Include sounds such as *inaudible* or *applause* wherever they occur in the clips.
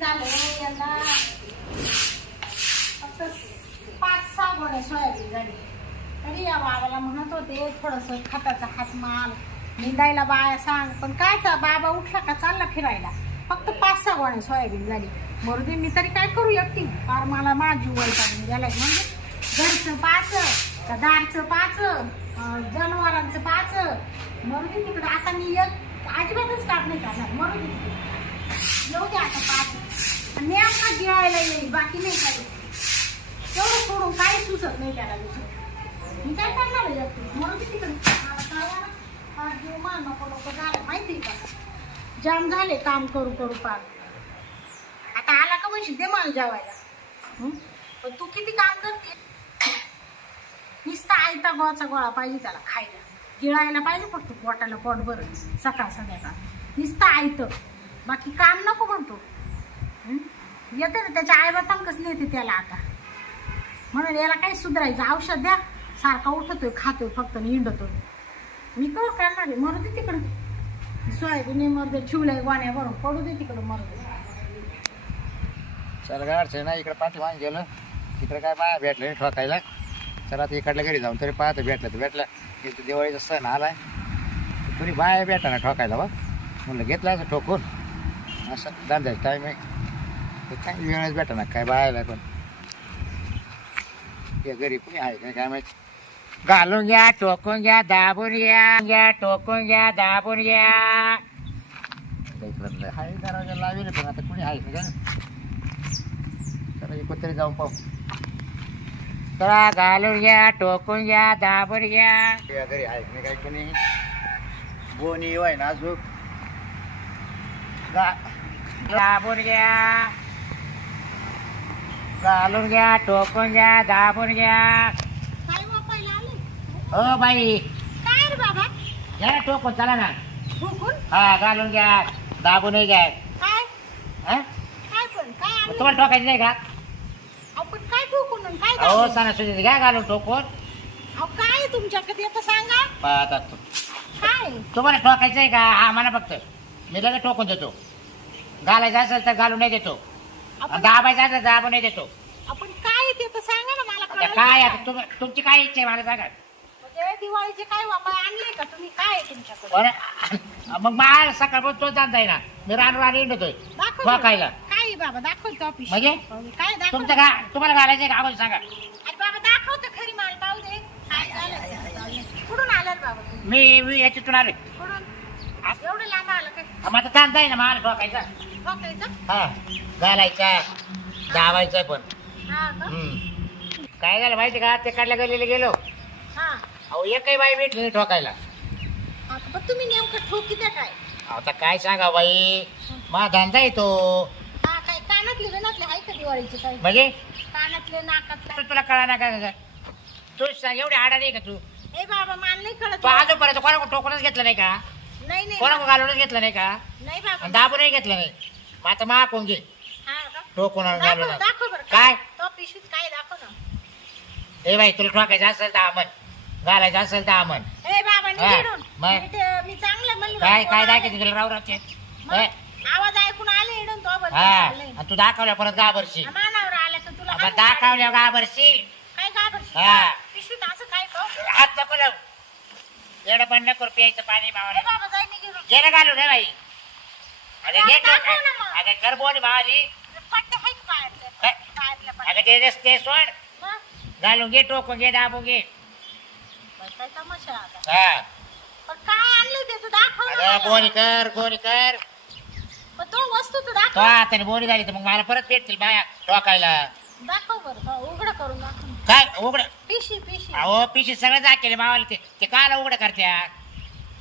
चालेल यंदा फक्त पाच सहा गोण्या सोयाबीन झाली. तरी या बाबाला म्हणत होते थोडस खताचा हात माल निंदायला बाया सांग. पण कायचा बाबा उठला का चालला फिरायला. फक्त पाच सहा गोण्या सोयाबीन झाली. मरुदी मी तरी काय करू एकटी? फार मला माझी वय काढून गेलाय. म्हणजे घरचं पाच का दारचं पाच जनावरांचं पाच. मरुदी तिकडं. आता मी एक अजिबातच काढ नाही करणार. मरुदी तिकडे. येऊ द्या आता पाच आणि नेमका गिळायला येईल बाकी नाही काही. तेवढं सोडून काही सुचत नाही त्याला दुसरं. मी काय करणार आहे जास्त म्हणून मी तिकडे. मान नको नको. झालं. माहिती का? जाम झाले काम करू करू पार आता आला का म्हणशील दे मला जेवायला. पण तू किती काम करते? नुसता आयता गोळाचा गोळा पाहिजे त्याला खायला. गिळायला पाहिजे फक्त पोटाला पोट बरं सकाळ संध्याकाळ. नुसता आयतं. बाकी काम नको म्हणतो. येते ना त्याच्या आईबापांकच नेते त्याला आता. म्हणून याला काही सुधारायचं औषध द्या. सारखा उठतोय खातोय फक्त निंडतो हिंडतोय. मी कवर करणार आहे? मरू दे तिकडं. सोयाबीन मरते ठेवलंय वाण्या भरून. पडू दे तिकडं मरू दे. चल गाडचं ना इकडे पाठी वाहन गेलं. तिकडे काय बाया भेटलं नाही ठोकायला. चला आता इकडल्या घरी जाऊन तरी पाहतं भेटलं तर भेटलं. इथं दिवाळीचा सण आलाय. तरी बाया भेटा ना ठोकायला बघ. म्हणलं घेतलं असं ठोकून. असं धंद्याचा टाईम आहे. चांगली वेळच भेटा ना काय बायाला पण. या घरी कुणी आहे काय काय माहिती? घालून घ्या टोकून घ्या दाबून घ्या घ्या टोकून घ्या दाबून घ्या. हाय दरवाजा पण आता कोणी आहे का चला जाऊन पाहू. चला घालून घ्या टोकून घ्या दाबून घ्या. या घरी आहे नाही काय कोणी? बोनी होय ना अजून? दाबून घ्या घालून घ्या टोकून घ्या दाबून घ्या. काय वापायला आले. हो बाई. काय रे बाबा? घ्या टोकून चला ना. ठोकून हा घालून घ्या. दाबूनही घ्या. काय? हा? काय पण काय आणलं? तुम्हाला टोकायचं नाही का? आपण काय ठोकून आणि काय अहो दाबून? सणासुदीचं घ्या घालून टोकून. अहो काय तुमच्याकडे आता सांगा? पाहता तू काय? तुम्हाला ठोकायचं आहे का? हा म्हणा फक्त. मी लगेच ठोकून देतो. घालायचं असेल तर घालून नाही देतो. आपण दाबायचं असेल तर दाबून नाही देतो. आपण काय आहे ते तर सांगा ना मला आता कळलं काय? आता तुम तुमची काय इच्छा आहे मला सांगा. म्हणजे दिवाळीचे काय वापाय आणले का तुम्ही? काय आहे तुमच्याकडे? बरं *laughs* मग मला सकाळपासून तो जाणता ना. मी रान रान हिंडतोय. दाखव काय आहे बाबा? दाखव तो ऑफिस म्हणजे? काय दाखव तुमचं तुम्हाला घालायचं आहे का? अगोदर सांगा. अरे बाबा दाखव तर खरी माल. पाहू दे. काय झालं? कुठून बाबा तुम्ही? मी मी याच्यातून आले कुठून? एवढं लांब आलं काय मग आता जाणता आहे ना मला ठोकायचा. ठोकायचं हा घालायचा दाबायचा पण. हा का? हम्म. काय झालं माहिती का? ते काढल्या गेलेले गेलो. हा. अहो एकही बाई भेटली नाही ठोकायला. आता पण तुम्ही नेमकं ठोकी द्या काय? आता काय सांगा बाई? मा धंदा येतो हा काय कानातले आहे का दिवाळीचे काय म्हणजे? कानातले नाकातले. तू तुला कळा ना काय तू सांग एवढी आडा नाही का तू? ए बाबा मला नाही कळत तू आजोपर्यंत कोणा टोकूनच घेतलं नाही का? नाही नाही. घालूनच घेतलं नाही का? नाही बाबा. दाबूनही घेतलं नाही. मग आता मा कोण घे? हा का? दाखव घालून दाखव बरं काय? तो पिशवीत काय दाखव ना. ए बाई तुला ठोकायचं असेल तर आमन घालायचं असेल तर आमन ए बाबा हा, निघून मग? मी चांगलं म्हणलं काय काय? दाखवायचं तुला राव रावचे मग आवाज ऐकून आले इडून तो बरं हा चाललंय. आणि तू दाखवल्या परत घाबरशील. मानावर आला तर तुला काय दाखवल्या घाबरशील. काय घाबरशील? हा. पिशवीत असं काय का? हात नको लावू. एवढं प्यायचं पाणी ए मावाला बाबा जाय निघून गेलं घालू रे बाई. अगं दाखव घे. अगं कर काय? पायातल्या अगं ते रस्ते सोड. घालून घे टोकून घे दाबून घे. काय आता. हा. काय अगं. बोरी कर बोरी कर. पण तो वस्तू तू तो दाखव हाताने बोरी झाली तर मग मला परत भेटतील बाया टोकायला. काय? उघड. पिशी पिशी. अहो पिशी सगळं दाखले मावाला ते. ते काला उघड करत्या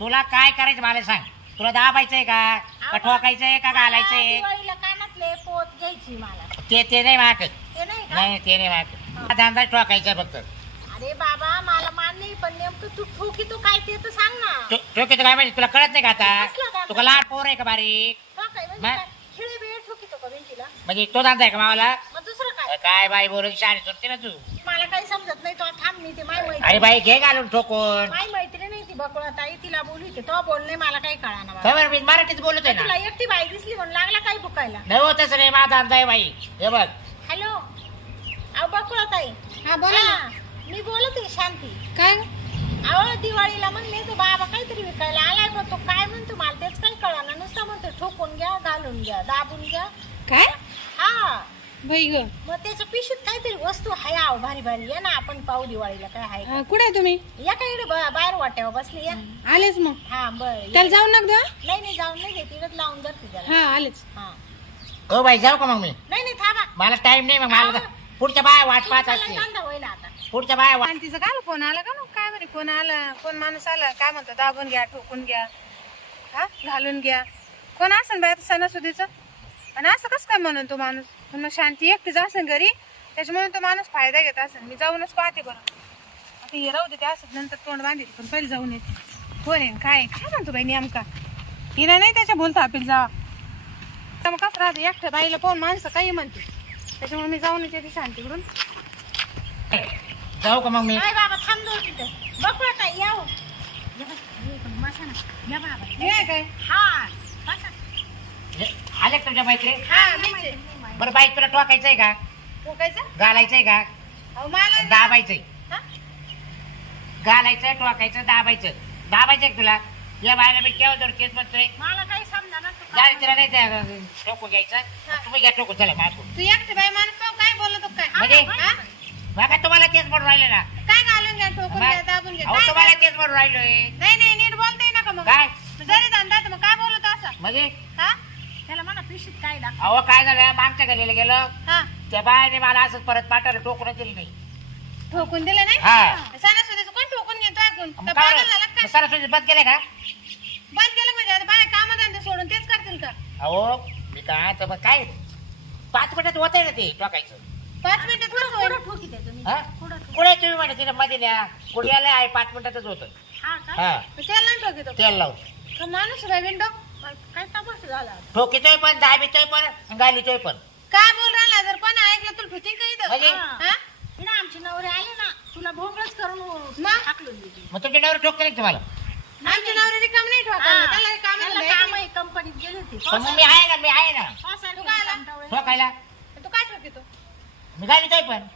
तुला काय करायचं मला सांग. तुला दाबायचंय का? का ठोकायचंय का घालायचंय? दिवाळीला कानातले पोत घ्यायची मला. ते ते नाही माग. ते नाही का? नाही ते नाही माग. धंदा ठोकायचा फक्त. अरे बाबा मला मान नाही पण नेमकं तू ठोकी तू काय ते तर सांग ना. ठोकीचं काय माहिती? तुला कळत नाही का कसलं आता धंदा? तुला लहान पोर आहे का बारीक? म्हणजे मा- काय? खिळे बिळे ठोकीतो का भिंतीला? म्हणजे तो धंदा आहे का मावाला? मग दुसरं काय? काय बाई बोलून शाळेत सुटते ना तू? मला काही समजत नाही तो थांब मी ते माय अरे बाई घे घालून ठोकून. माय बकुळा ताई तिला बोलली होती तो बोलणे मला काही कळाना बाबा. खबर मी मराठीच बोलत आहे तुला ना एकटी बाई दिसली म्हणून लागला काही बुकायला नाही हो तसं नाही माझा अंदाज आहे बाई. हे बघ. हॅलो? अहो बकुळा ताई. हा बोला ना. हा, मी बोलत आहे शांती. काय? अहो दिवाळीला म्हणले तो बाबा काहीतरी विकायला आलाय पण तो काय म्हणतो मला तेच काही कळाना. नुसतं म्हणतो ठोकून घ्या घालून घ्या दाबून घ्या. काय? हा. बाई ग. मग त्याच्या पिशवीत काहीतरी वस्तू आहे आहो भारी भारी. या ना आपण पाहू दिवाळीला काय आहे अं, कुठे आहे तुम्ही? या काय इकडे ब- बाहेर वाट्यावर बसली या. आलेच मग. हा बर त्याला जाऊन नका देऊ, नाही नाही जाऊन नाही घेत. इकडे लावून धरते त्याला. हा आलेच. हा. हो बाई जाऊ का मग मी? नाही नाही थांबा. मला टाइम नाही मग मला पुढच्या बाया वाट पाहत असते होईल आता. पुढच्या बाया वाट आणि तिचं काय फोन आला का ना काय म्हणे फोन आला. कोण माणूस आला काय म्हणतो? दाबून घ्या ठोकून घ्या. हा घालून घ्या. कोण असेल बाय सणासुदीचं? आणि असं कसं काय म्हणून तो माणूस? पण मग शांती एकटीच असेल घरी त्याच्यामुळे तो माणूस फायदा घेत असेल. मी जाऊनच पाहते बरं. आता हे राहू दे ते असं नंतर तोंड बांधेल पण पहिले जाऊन येते. कोण आहे काय काय म्हणतो बाई नेमका? हिला नाही त्याच्या बोलता आपली जावा. तर मग कसं राहते? एकट्या बाईला पाहून माणसं काही म्हणते. त्याच्यामुळे मी जाऊन येते शांतीकडून. जाऊ का मग मी? काय बाबा थांब दोन तिथं बघू आता याव या बसा ना. बाबा. हे काय? हा बसा. हे, आले तुमच्या मैत्री हा मी माहिती. बरं बाई तुला टोकायचंय का? ठोकायचं? घालायचंय का? अहो मला दाबायचंय. हा? घालायचं टोकायचं दाबायचं. दाबायचंय का तुला? या बायला मी केव्हा जर केस म्हणतोय मला काही समजा गाडी तिला नाही घ्यायचं. तुम्ही घ्या टोकून चला तू एकटे बाई माणूस पाहू काय बोलतो काय? म्हणजे? हा? बघा तुम्हाला तेच म्हणून राहिले ना. काय घालून घ्या ठोकून घ्या दाबून घ्या. अहो काय तुम्हाला काय? तेच म्हणून राहिलोय. नाही नाही नीट बोलता येईल का मग. काय? जरी धंदा आहे तर मग काय बोलतो असं? म्हणजे? हा? पिशीत काय दाख अहो काय झालं? मागच्या गलीला गेलं. हा. त्या बायाने मला असंच परत पाठवलं टोकूनच दिली नाही. ठोकून दिलं नाही? हा. सणासुदीचं कोण ठोकून घेतो ऐकून मग तर काय पागल झाला? का? काय? सरस्वती बंद केले का? बंद केलं म्हणजे आता बाय काम धंदे सोडून तेच करतील का? अहो मी काय तर मग काय? पाच मिनिटात होत आहे ना ते टोकायचं. पाच मिनिटं थोडं होईल. कुठं ठोकी तुम्ही हा? कुठं ठोकी? कुठे तुम्ही म्हणे तिने मध्ये न्या. कुडियाला आहे पाच मिनिटातच होतं. हा का? हा. मग त्याला नाही ठोकितो? तेल लावून. का माणूस विंडो काय तपास झाला? ठोकीतोय पण दाबीतोय पण गालीतोय पण. काय बोल राहिला? जर पण ऐकलं तुला फिटिंग का इथं. म्हणजे? हा? ना आमचे नवरे आले ना तुला भोंगळच करून मग? टाकलून दिली मग तुमच्या नवर ठोकते नाही तुम्हाला? आमच्या नवऱ्या रिकाम नाही ठोकायला. त्याला काम धंदे आहे काम आहे कंपनीत गेली होती. पण मग मी आहे ना मी आहे ना. तू काय आला? ठोकायला. का? तू काय ठोकितो? मी गालीतोय पण.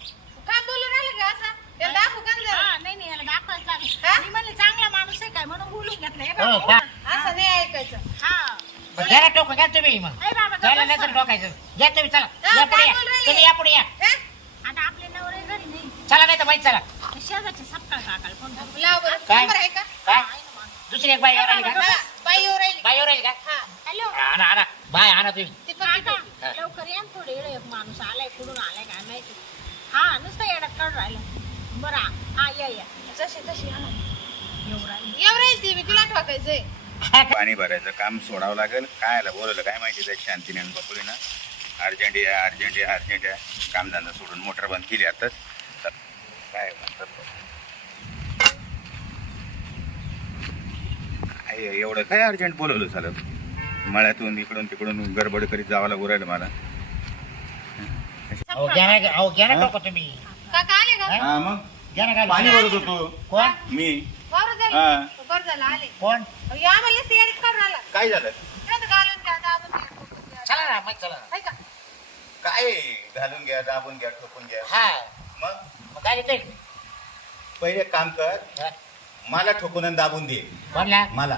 काय बोलून राहिलं का असं? त्याला दाखवू का जरा? हा, नाही नाही याला दाखवायच हा? मी म्हणले चांगला माणूस आहे काय? म्हणून बोलून घेतलं. हे हो का असं नाही ऐकायचं हा घ्या टोक घ्या तुम्ही मग. ए बाबा चला गप्प नाही तर बस. ठोकायचं घ्या तुम्ही चला. हा, या पुढे काय या. बोलू राहिले? तुम्ही या पुढे या. हा? आता आपले नवरे घरी नाही. चला नाही तर माहिती चला. ते शेजारचे सपकाळ काकाला फोन करू. लाव बरं. काय? नंबर आहे का? काय? आहे ना माणूस. दुसरी एक बाई येऊन राहिली का? बाई येऊ राहिली. बाई येऊन राहिली का? हा. हॅलो. आणा आणा बाय आणा तुम्ही. ती पण हा. लवकर या ना थोडे येडे एक माणूस आलाय कुठून आलाय काय माहिती. हा नुसतं येडत काढून राहिलं. बरं हा या या. जशी तशी हा. येऊ राहिली. येऊ राहील ती मी तिला ठोकायचंय. *laughs* पाणी भरायचं काम सोडावं लागेल. काय आलं बोलवलं काय माहिती त्या शांतीने आणि बकुलीनं अर्जंट या अर्जंट या अर्जंट या. कामधंदा सोडून मोटर बंद केली आताच. तर काय म्हणतात एवढं काय अर्जंट बोलवलं झालं? मळ्यातून इकडून तिकडून गडबड करीत जावं लागू राहिलं मला. अहो घ्या ना अहो घ्या ना टोक तुम्ही. काका आले का हा? मग? घ्या ना पाणी. भरत होतो. कोण? मी. बरं हा. झालं बरं झालं आले. कोण? आम्हाला नुसतं येडीत काढून आला. काय झालं? नाही तर घालून घ्या दाबून घ्या, ठोकून घ्या. चला ना मग चला ना. आहे का? काय? घालून घ्या दाबून घ्या ठोकून घ्या. हा. मग? मग गालीतोय पहिले एक काम कर हा. मला ठोकून आणि दाबून दे. मला.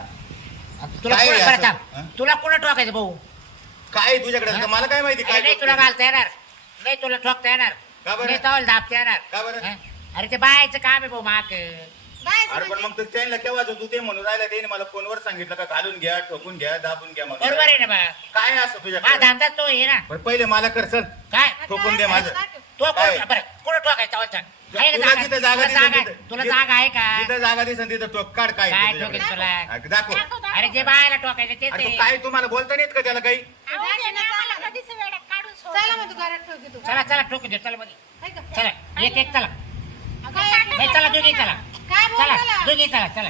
तुला काय कोण असं? बरं थांब. हा? तुला कोण टोकायचं भाऊ? काय तुझ्याकडे? मला काय माहिती काय नाही तुला घालता येणार. नाही तुला ठोकता येणार. का बरं? नाही तवल दाबता येणार. का बरं? हा? अरे ते बायचं काम आहे भाऊ माक बाय अरे पण मग त्यांना केव्हा तू ते म्हणून राहिला त्याने मला फोनवर सांगितलं का घालून घ्या ठोकून घ्या दाबून घ्या म्हणून. बरोबर आहे ना बा काय असं हा तुझ्याकडे धंदा तो आहे ना. पहिले मला कर सर काय? ठोकून दे माझं. तो काय? कोण बरं कोण टोकायचं तवल सांग. आहे का तुला जागा? जागा तुला दिसेल जागा तिथं- तुला जागा आहे का? जागा दिसेल तिथं काढ काय काय. ठोकेल तुला? हा, दाखव. दाखव, दाखव. अरे जे बायला टोकायचं अरे तू. काय तुम्हाला बोलता नाहीत का त्याला काही? ते ना कधीच काढून. चला मग तू घरात ठोकी तू. चला चला ठोकू दे चला मध्ये का? चला एक एक चला. काय नाही चला दोघी चला. काय बोल चला राहिला? दोघी चला चला.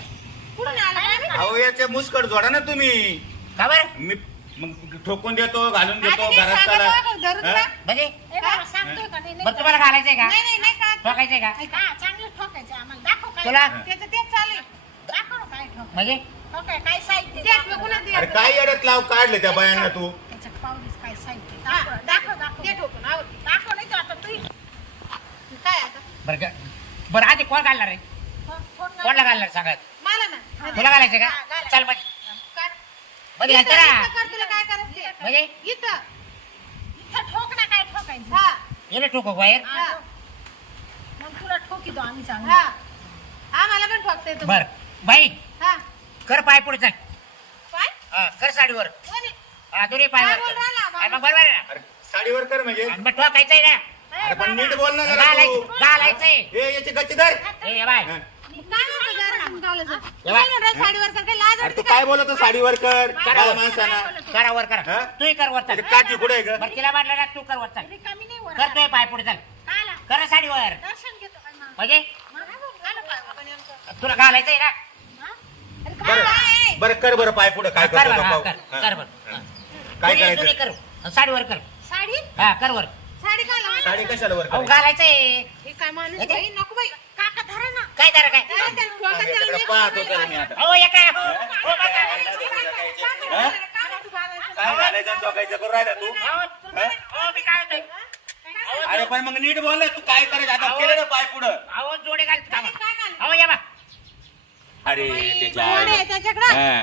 कुठून आला काय माहिती? अहो याच्या मुस्कट जोडा ना तुम्ही. का बरं? मी मग ठोकून देतो घालून देतो घरात चला? हा? म्हणजे? ए बाबा, सांगतोय का? नाही? नाही बरं तुम्हाला घालायचंय का? नाही नाही नाही का? ठोकायचंय का? हा, चांगलं ठोकायचं आम्हाला. दाखव काय तुला? त्याचं तेच चालेल. दाखव ना काय ठोक म्हणजे? ठोकाय काय साहित्य दे, फेकूनच दे. अरे काय येड्यात लाव काढले त्या बायांना तू. त्याच्यात पावलीस काय साहित्य हा, दाखव दाखव दाखव. दे ठोकून, आवड. दाखव नाही तर आता तू. काय आता? बरं का बरं आधी कोण घालणार रे कोणला घालणार सांगत? मला ना. तुला घालायचं हा, का. चल मग. काय? मध्ये इथं- घालता ना कर, तुला काय करायचं. म्हणजे? इथं. इथं ठोक ना काय ठोकायचं. हा. येणे ठोको बाहेर. हा. मग तुला ठोकी दो आम्ही चांगलं हा. आम्हाला पण येतो बर. बाई हा. कर पाय पुढे चल. काय हा, कर साडीवर. कोणी? हा दोन्ही पाय काय वर बोल कर. राहिला, हा, मग बरोबर आहे ना. अरे साडीवर कर म्हणजे. आणि मग ठोकायचंय ना. अरे पण नीट बोल ना जरा तू. घालायचं घालायचंय. ए याची गच्चीदार. ए बाय. हा. ये साडीवर लाज अरे तू? काय बोलतो साडीवर कर करा. काय माणसाना करा वर कर हा? तूही कर वर चल काठी कुठे आहे ग बरं तिला म्हटलं ना तू कर वर चल रिकामी नाही वर करतोय पाय पुढे चल काला कर साडीवर दर्शन घेतो काय मग म्हणजे मग घालू पाय वर. नेमकं. तुला घालायचंय ना हा? अरे? बरं कर बरं पाय पुढे काय कर करतो बरं तो हा, पाहू. कर हा. बरं हा. हा. करायचं आणि साडीवर कर साडी हा कर वर साडी काय? साडी कशाला वर अहो करायची? घालायचंय हे काय माणूस? बाई, नको बाई. काय करा काय हा, पाहतो मी आता एका हो, हा? हो, बघा. हा? काय घालायचं? काय आणि राहिला तू हा? मी काय अहो, अरे पण मग नीट बोल ना तू काय करायचं आता केलं ना पाय पुढं अहो जोडे घाल थांबा. काय? अहो या बा अरे त्याच्या कोण आहे त्याच्याकडं? हा.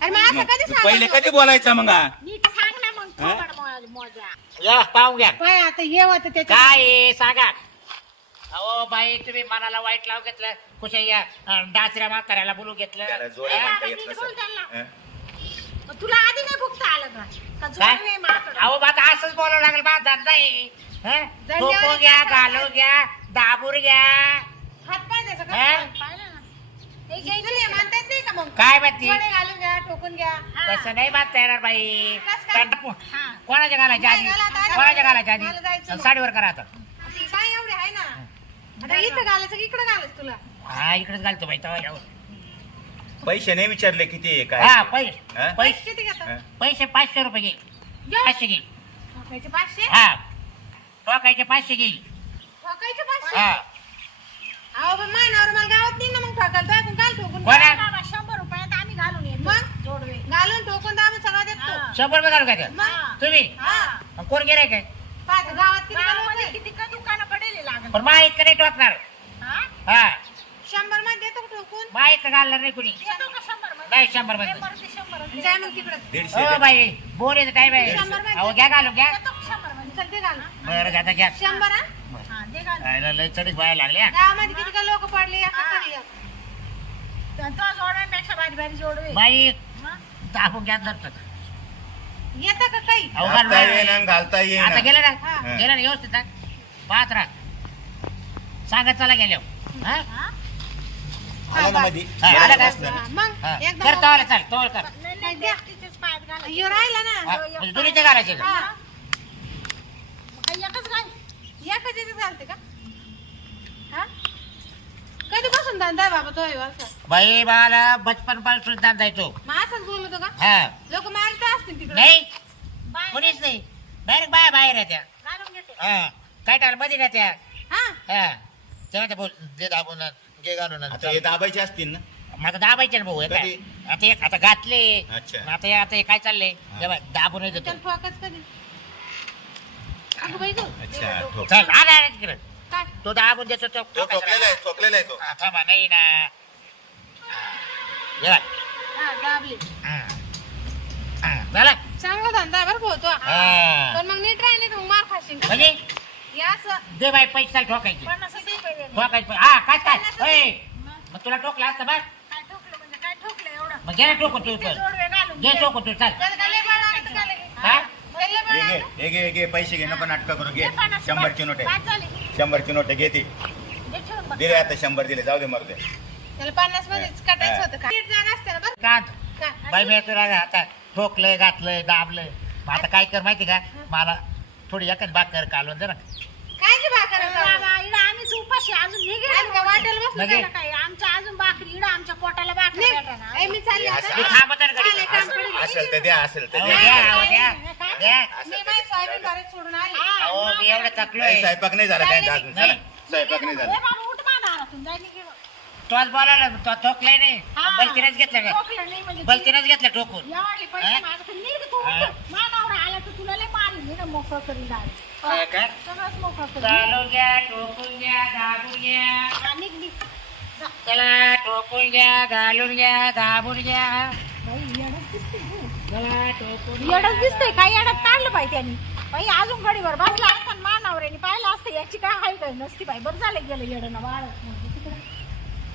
अरे मग असं कधी पहिले सांगायचं? कधी बोलायचं मग हा? नीट सांग ना मग हा? थोबड मो- मोजा या पाहून घ्या पाय आता ये होतं त्याच्या काय आहे, सांगा अहो बाई तुम्ही मनाला वाईट लाव घेतलं कुठे या अं, डाचऱ्या म्हाताऱ्याला बोलू घेतलं त्याला जोड्या हा? म्हणता येत नीट नसेल. बोल त्यांना. हा? मग तुला आधी नाही भुकता आलं का का काय जोडवे माकडं? अहो आता असंच बोलावं लागेल बा धंदा आहे हं? घ्या घालू घ्या दाबूर घ्या हात पाय द्यायचं का? हा? पाहिलं ना हे घ्यायचं नाही, म्हणता येत नाही का मग? काय म्हणती जोडे घालून घ्या, ठोकून घ्या. तसं नाही बांधता येणार बाई कसं काय? हा. कोणाच्या घालायच्या आधी नाही घालायचं, आधी कोणाच्या घालायच्या मला जायचं आधी मग. साडीवर करा आता ती बाई एवढी आहे ना. आता इथं घालायचं की इकडं घालायचं तुला? हा इकडेच घालतो बाई तवा यावर. पैसे नाही विचारले किती आहे हा काय पैसे हा? पैसे किती घेतात? हा? पैसे पाचशे रुपये घे पाचशे घे ठोकायचे पाचशे? हा टोकायचे पाचशे घे ठोकायचे पाचशे? हा अहो, पण माझ्यावर मला गावात नाही ना मग ठोकायला. तो ऐकून काल ठोकून कोणा? घ्या. बाबा शंभर रुपयात आम्ही घालून येतो मग? जोडवे घालून ठोकून तर आम्ही सगळं देतो. शंभर रुपये घालू का ते? मग? तुम्ही हा. कोण गेलाय काय पाहतो, गावात किती गावामध्ये का दुकानं पण मा इतकं नाही टोकणार. हा? हा. शंभरमध्ये देतो का ठोकून? मा इतकं घालणार नाही कुणी. येतो का शंभरमध्ये? नाही शंभर हे मध्ये बरं ते शंभरमध्ये. जाय मग तिकडं. दीडशे हो. बाई बोरेचा टाइम आहे. शंभरमध्ये. अहो घ्या घालू घ्या. येतो का शंभरमध्ये? चल ते घाल बरं घ्या आता घ्या. शंभर हा? हा दे घालून. खायला लय चढीक बाया लागल्या. गावामध्ये किती का लोक पडले? एका हा. तरी एक. तो जोडवे बाई हा? दाबून घ्या येतं का काही? अहो घालता. येईना घालता आता येईना गेलं ना? हा. गेलं ना व्यवस्थित ना? पाहत राहा. सांगत चला गेल्यावर हा? हा? आला ना मध्ये हा, आला का? हा, मग हा. एकदम कर तवाला चाल तोल कर. नाही नाही द्या. तिथेच पायात घालायचे. ह्यो राहिला ना. म्हणजे दोन्हीचे घालायचे का? हा. मग काही एकच घाल? एकाच याच्यात घालते का? हा? कधीपासून धंदा आहे बाबा तो बाई मला बचपनपासून धंदा येतो मग असंच बोलतो का? हा. लोक मारत असतील तिकडे. नाही. बाय कोणीच नाही. डायरेक्ट बाया बाहेर येत्या. घालून घेते. हा. काय टाळमध्ये येत्या हा? हा. तेव्हा ते बोल दे दाबून घे घालून आता हे दाबायचे असतील ना? मग आता दाबायचे ना भाऊ हे काय? कधी? आता एक आता घातले. अच्छा. आता हे- आता हे काय चाललंय? हा. हे बघ, दाबून देतो. त्याला ठोकच कधी? अगं बाई गं. अच्छा ठोक. चल आला तिकडे काय? तो दाबून देतो तो तो ठोकलेला आहे ठोकलेला आहे तो. हा, थांबा नाही ना. हे. बघ. हा दाबली. हा. हा, झालं? चांगला धंदा आहे बरं पोहतो हा. पण मग नीट राहिली तर मग मार खाशील? म्हणजे? हे असं दे बाई पैसे चाल ठोकायचे. ठोकायचे. हा काय काय? मग तुला टोकला असतं काय ठोकलं म्हणजे काय ठोकलं एवढं? मग घे ना टोकू तू ते पण जोडवे घालून घे घे. टोकू तू चाल. त्याला काय लय बळ लागतं का लगे? हा? त्याला लय बळ हे घे लागतं? हे घे हे घे पैसे घे नको नाटक करू घे. पन्नास शंभरची नोट आहे. झाली. शंभरची नोट आहे घे ती. दे ठेवून बघ. दिले आता शंभर दिले जाऊ दे मरू दे. त्याला पन्नास मध्येच काटायचं होतं का? नीट जाणार असते ना बरं. कांत का? बाई मी तुला आता ठोकलंय घातलंय दाबलंय. मग आता काय कर माहिती का? मला थोडी एकच भाकर कालवून दे ना. काय की भाकर अरे बाबा, इकडं आम्हीच उपाशी अजून निघे आम्ही काय वाटेल बसलो लगे. त्याला काय आमच्या अजून आमच्या पोटाला भाकरी भेटेना. मी चालली आता. मी थांबत आहे ना घरी. चालेल, काम पडेल. असेल तर द्या असेल तर अहो, द्या द्या, अहो, द्या. द्या. मी माझी सोयाबीन भरायला सोडून आली हा, अहो मी एवढं काही थकलोय स्वयंपाक नाही झाला काय अजून चला नाही. स्वयंपाक नाही ए झाला बाबा, उठ मा दारातून, जाय निघे बघ. तोच बोलावला तो नाही हा. बलतीनच घेतलं का ठोकलं नाही म्हणजे बलतीनच घेतलं ठोकून पैसे हा? निघ तू हा? मानावर आला तर तुला लय मी ना मोकळं करीन. हा का? सगळंच मोकळं करीन चालू घ्या ठोकून घ्या दाबून घ्या हा, निघ निघ जा. चला ठोकून घ्या घालून घ्या दाबून घ्या बाई, येडच दिसते. चला येडच दिसतंय काय येड्यात काढलं बाई त्यांनी? बाई अजून घडीवर बसला असताना मानावऱ्याने. पाहिलं असतं याची काय हाय काय नसती बाई. बरं झालं गेलं येडं ना वाळ